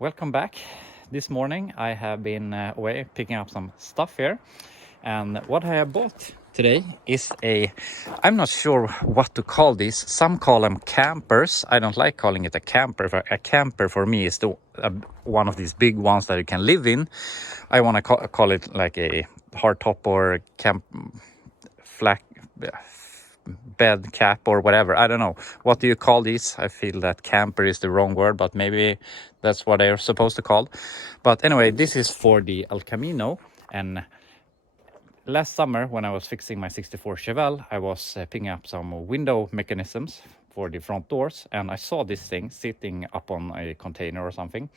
welcome back. This morning I have been away picking up some stuff here, and what I have bought today is I'm not sure what to call these. Some call them campers. I don't like calling it a camper. A camper for me is one of these big ones that you can live in. I want to call it like a hardtop or flat bed cap or whatever. I don't know. What do you call these? I feel that camper is the wrong word, but maybe that's what they're supposed to call. But anyway, this is for the El Camino. And last summer when I was fixing my 64 Chevelle, I was picking up some window mechanisms for the front doors, and I saw this thing sitting up on a container or something.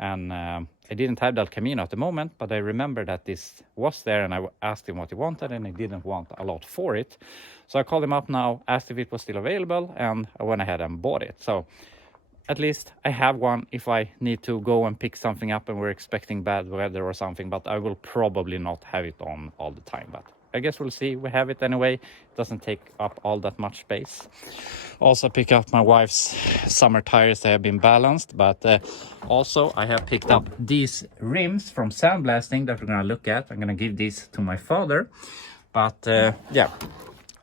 And I didn't have the El Camino at the moment, but I remember that this was there, and I asked him what he wanted, and he didn't want a lot for it. So I called him up now, asked if it was still available, and I went ahead and bought it. So at least I have one if I need to go and pick something up and we're expecting bad weather or something, but I will probably not have it on all the time. But I guess we'll see. We have it anyway. It doesn't take up all that much space. Also pick up my wife's summer tires. They have been balanced, but also I have picked up these rims from sandblasting that we're gonna look at. I'm gonna give these to my father, but yeah,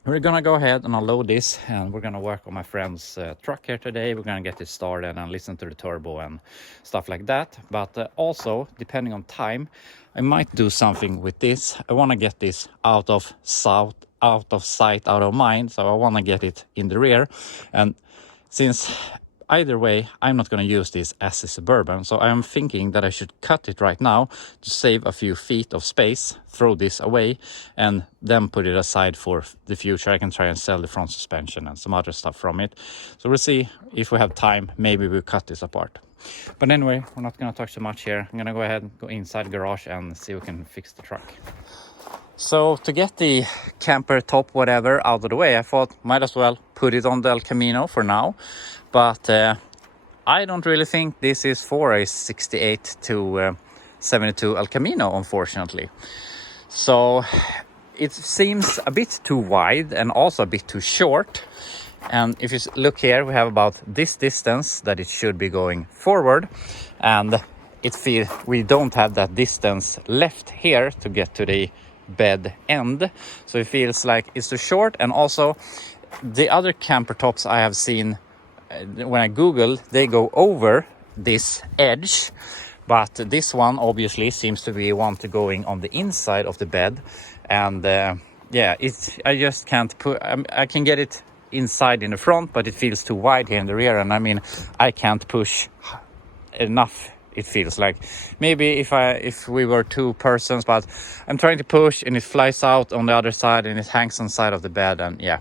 we're gonna go ahead and unload this, and we're gonna work on my friend's truck here today. We're gonna get it started and listen to the turbo and stuff like that. But also, depending on time, I might do something with this. I want to get this out of sight, out of mind. So I want to get it in the rear. And since either way, I'm not going to use this as a Suburban. So I'm thinking that I should cut it right now to save a few feet of space, throw this away, and then put it aside for the future. I can try and sell the front suspension and some other stuff from it. So we'll see if we have time. Maybe we'll cut this apart. But anyway, we're not going to talk too much here. I'm going to go ahead and go inside the garage and see if we can fix the truck. So to get the camper top whatever out of the way, I thought might as well put it on the El Camino for now. But I don't really think this is for a 68 to 72 El Camino, unfortunately. So it seems a bit too wide and also a bit too short. And if you look here, we have about this distance that it should be going forward, and we don't have that distance left here to get to the bed end. So it feels like it's too short. And also the other camper tops I have seen when I Google, they go over this edge, but this one obviously seems to be one to going on the inside of the bed. And yeah, I just can't put, I can get it inside in the front, but it feels too wide here in the rear, and I mean I can't push enough. It feels like maybe if we were two persons, but I'm trying to push and it flies out on the other side and it hangs on the side of the bed. And yeah,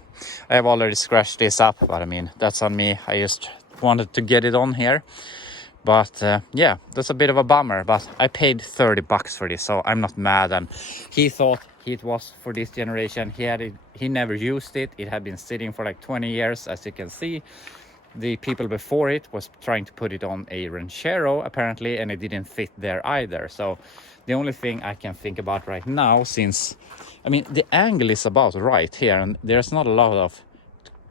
I have already scratched this up, but I mean that's on me. I just wanted to get it on here, but yeah, that's a bit of a bummer. But I paid $30 for this, so I'm not mad. And he thought it was for this generation. He never used it. It had been sitting for like 20 years, as you can see. The people before it was trying to put it on a Ranchero apparently, and it didn't fit there either. So the only thing I can think about right now, since I mean the angle is about right here, and there's not a lot of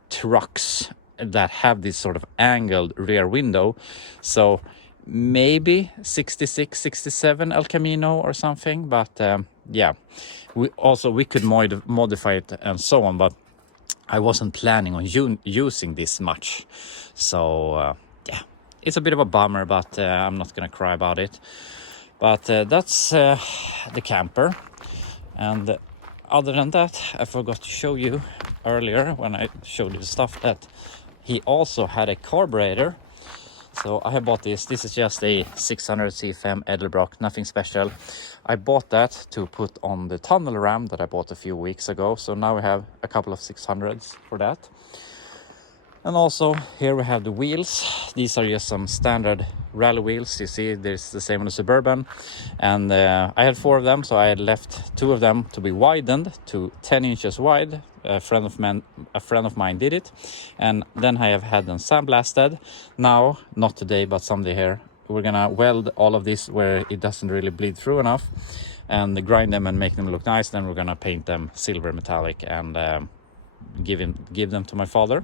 trucks that have this sort of angled rear window, so maybe 66, 67 El Camino or something. But yeah, we could modify it and so on, but I wasn't planning on using this much. So yeah, it's a bit of a bummer, but I'm not gonna cry about it. But that's the camper. And other than that, I forgot to show you earlier when I showed you the stuff that he also had a carburetor. So I have bought this. This is just a 600 CFM Edelbrock, nothing special. I bought that to put on the tunnel ram that I bought a few weeks ago. So now we have a couple of 600s for that. And also here we have the wheels. These are just some standard rally wheels. You see there's the same on the Suburban. And I had 4 of them, so I had left 2 of them to be widened to 10 inches wide. A friend of mine did it, and then I have had them sandblasted. Now, not today, but someday here, we're gonna weld all of this where it doesn't really bleed through enough, and grind them and make them look nice. Then we're gonna paint them silver metallic and give them to my father.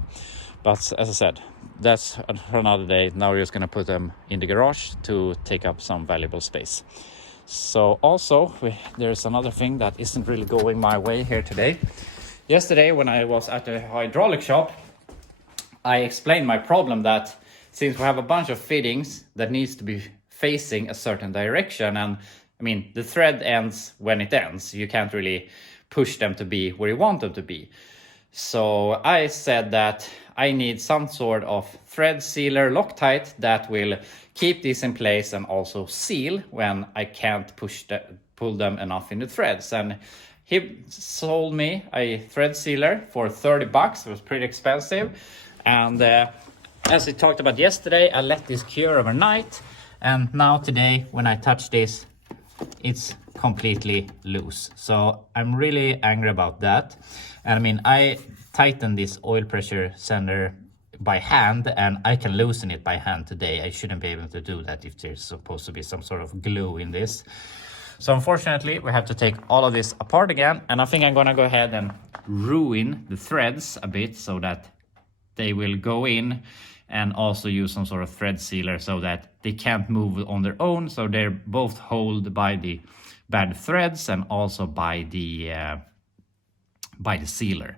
But as I said, that's for another day. Now we're just gonna put them in the garage to take up some valuable space. So also there's another thing that isn't really going my way here today. Yesterday when I was at the hydraulic shop, I explained my problem that since we have a bunch of fittings that needs to be facing a certain direction, and I mean the thread ends when it ends, you can't really push them to be where you want them to be. So I said that I need some sort of thread sealer Loctite that will keep this in place and also seal when I can't pull them enough in the threads. And he sold me a thread sealer for $30. It was pretty expensive. And as we talked about yesterday, I let this cure overnight. And now today, when I touch this, it's completely loose. So I'm really angry about that. And I mean, I tightened this oil pressure sender by hand, and I can loosen it by hand today. I shouldn't be able to do that if there's supposed to be some sort of glue in this. So unfortunately, we have to take all of this apart again. And I think I'm gonna go ahead and ruin the threads a bit so that they will go in, and also use some sort of thread sealer so that they can't move on their own. So they're both held by the bad threads and also by the sealer.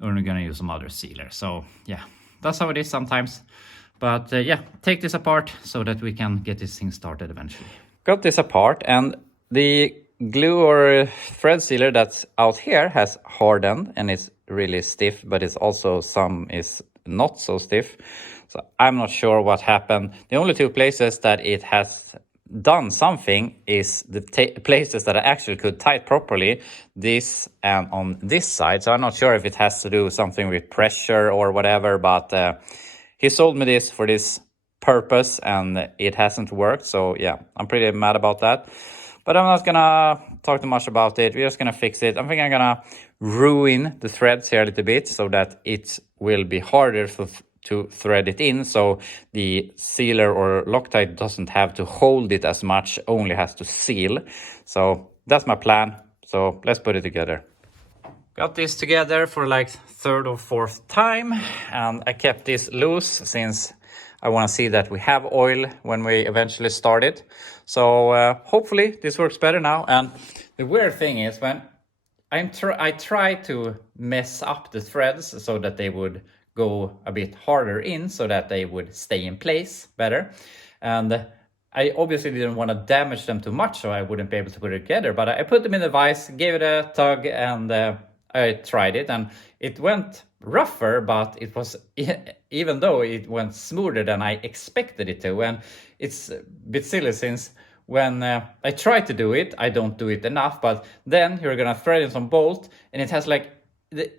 We're gonna use some other sealer. So yeah, that's how it is sometimes. But yeah, take this apart so that we can get this thing started eventually. Got this apart, and the glue or thread sealer that's out here has hardened and it's really stiff, but it's also some is not so stiff. So I'm not sure what happened. The only two places that it has done something is the places that I actually could tie it properly, this and on this side. So I'm not sure if it has to do something with pressure or whatever, but he sold me this for this purpose and it hasn't worked. So yeah, I'm pretty mad about that. But I'm not gonna talk too much about it. We're just gonna fix it. I think I'm gonna ruin the threads here a little bit so that it will be harder to thread it in, so the sealer or Loctite doesn't have to hold it as much, only has to seal. So that's my plan. So let's put it together. Got this together for like third or fourth time, and I kept this loose since I want to see that we have oil when we eventually start it. So hopefully this works better now. And the weird thing is when I try to mess up the threads so that they would go a bit harder in so that they would stay in place better. And I obviously didn't want to damage them too much so I wouldn't be able to put it together. But I put them in the vise, gave it a tug, and I tried it. And it went rougher, but it was, even though it went smoother than I expected it to. And it's a bit silly since when I try to do it, I don't do it enough. But then you're going to thread in some bolt and it has like the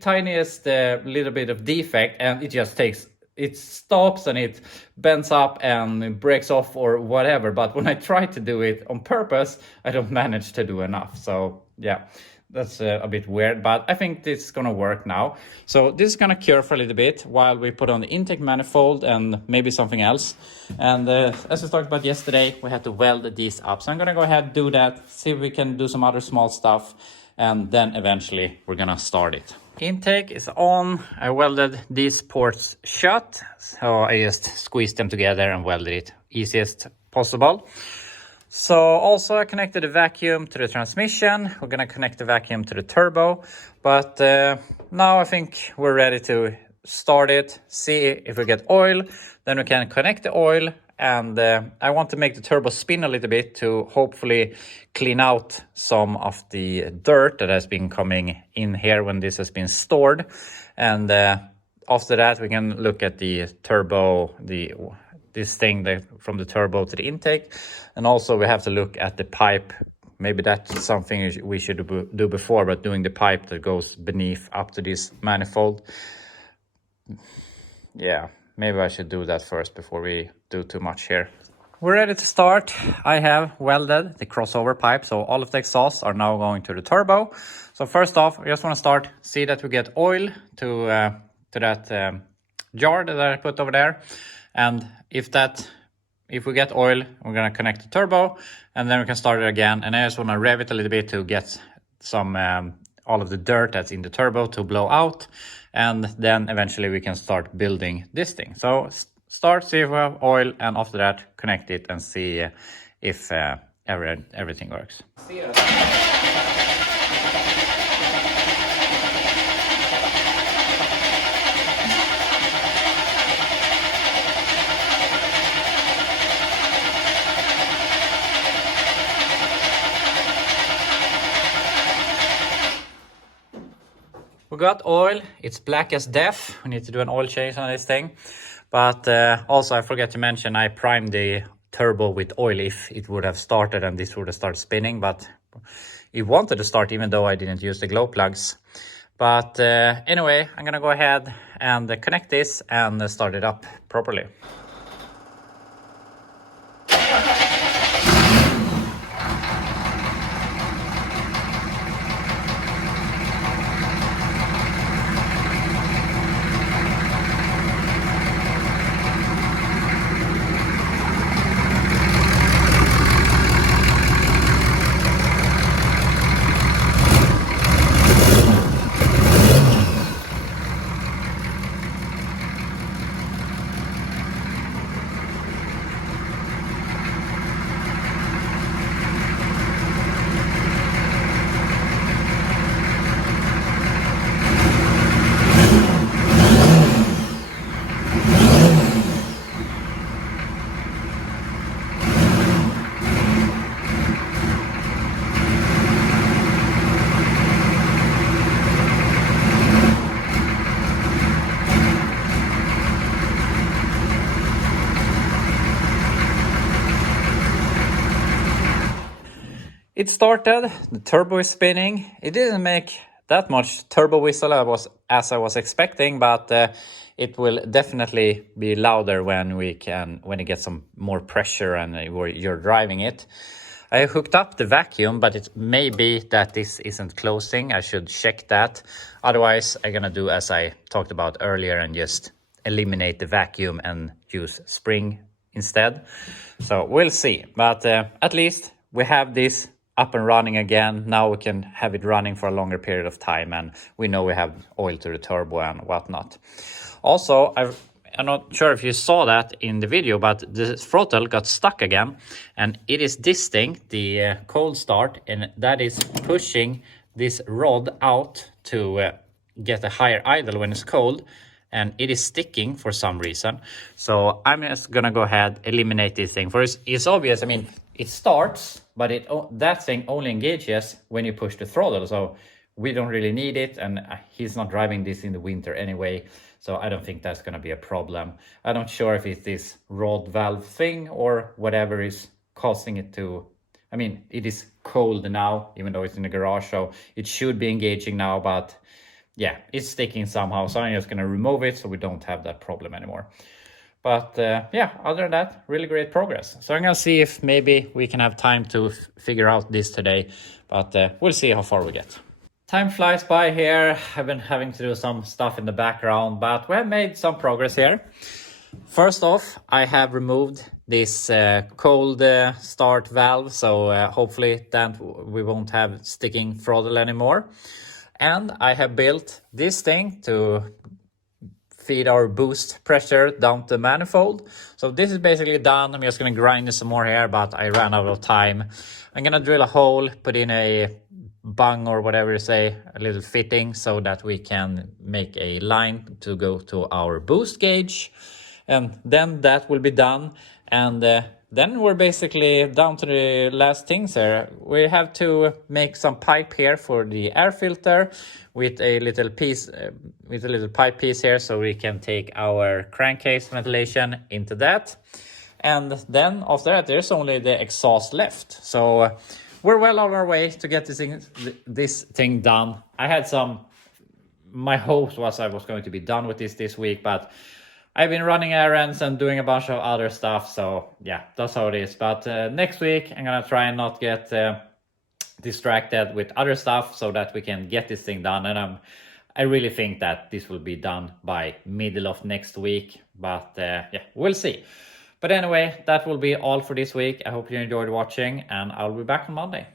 tiniest little bit of defect, and it stops and it bends up and breaks off or whatever. But when I try to do it on purpose, I don't manage to do enough. So yeah, that's a bit weird, but I think this is gonna work now. So this is gonna cure for a little bit while we put on the intake manifold and maybe something else. And as we talked about yesterday, we had to weld these up. So I'm gonna go ahead and do that, see if we can do some other small stuff, and then eventually we're gonna start it. Intake is on. I welded these ports shut, so I just squeezed them together and welded it easiest possible. So also I connected the vacuum to the transmission. We're gonna connect the vacuum to the turbo, but now I think we're ready to start it, see if we get oil, then we can connect the oil. And I want to make the turbo spin a little bit to hopefully clean out some of the dirt that has been coming in here when this has been stored. And after that, we can look at the turbo, this thing from the turbo to the intake. And also we have to look at the pipe. Maybe that's something we should do before, but doing the pipe that goes beneath up to this manifold. Yeah. Maybe I should do that first before we do too much here. We're ready to start. I have welded the crossover pipe, so all of the exhausts are now going to the turbo. So first off, I just want to start, see that we get oil to that jar that I put over there. And if we get oil, we're going to connect the turbo and then we can start it again. And I just want to rev it a little bit to get some all of the dirt that's in the turbo to blow out, and then eventually we can start building this thing. So start, see if we have oil, and after that connect it and see if everything works. We got oil, it's black as death. We need to do an oil change on this thing. But also I forgot to mention, I primed the turbo with oil if it would have started and this would have started spinning. But it wanted to start even though I didn't use the glow plugs. But anyway, I'm gonna go ahead and connect this and start it up properly. It started, the turbo is spinning. It didn't make that much turbo whistle as I was expecting, but it will definitely be louder when it gets some more pressure and you're driving it. I hooked up the vacuum, but it may be that this isn't closing. I should check that. Otherwise, I'm gonna do as I talked about earlier and just eliminate the vacuum and use spring instead. So we'll see, but at least we have this up and running again. Now we can have it running for a longer period of time, and we know we have oil to the turbo and whatnot. Also, I'm not sure if you saw that in the video, but the throttle got stuck again, and it is this thing, the cold start, and that is pushing this rod out to get a higher idle when it's cold, and it is sticking for some reason. So I'm just gonna go ahead, eliminate this thing. For it's obvious, I mean, it starts, but that thing only engages when you push the throttle. So we don't really need it, and he's not driving this in the winter anyway. So I don't think that's gonna be a problem. I'm not sure if it's this rod valve thing or whatever is causing it to, I mean, it is cold now, even though it's in the garage, so it should be engaging now, but yeah, it's sticking somehow. So I'm just gonna remove it so we don't have that problem anymore. But yeah, other than that, really great progress. So I'm gonna see if maybe we can have time to figure out this today, but we'll see how far we get. Time flies by here. I've been having to do some stuff in the background, but we have made some progress here. First off, I have removed this cold start valve, so hopefully that we won't have sticking throttle anymore. And I have built this thing to feed our boost pressure down the manifold. So this is basically done. I'm just gonna grind some more here, but I ran out of time. I'm gonna drill a hole, put in a bung or whatever you say, a little fitting, so that we can make a line to go to our boost gauge. And then that will be done. And then we're basically down to the last things here. We have to make some pipe here for the air filter with a little piece, with a little pipe piece here, so we can take our crankcase ventilation into that. And then after that, there's only the exhaust left. So we're well on our way to get this thing done. I had my hopes was I was going to be done with this week, but I've been running errands and doing a bunch of other stuff. So yeah, that's how it is. But next week, I'm gonna try and not get distracted with other stuff so that we can get this thing done. And I really think that this will be done by middle of next week. But yeah, we'll see. But anyway, that will be all for this week. I hope you enjoyed watching, and I'll be back on Monday.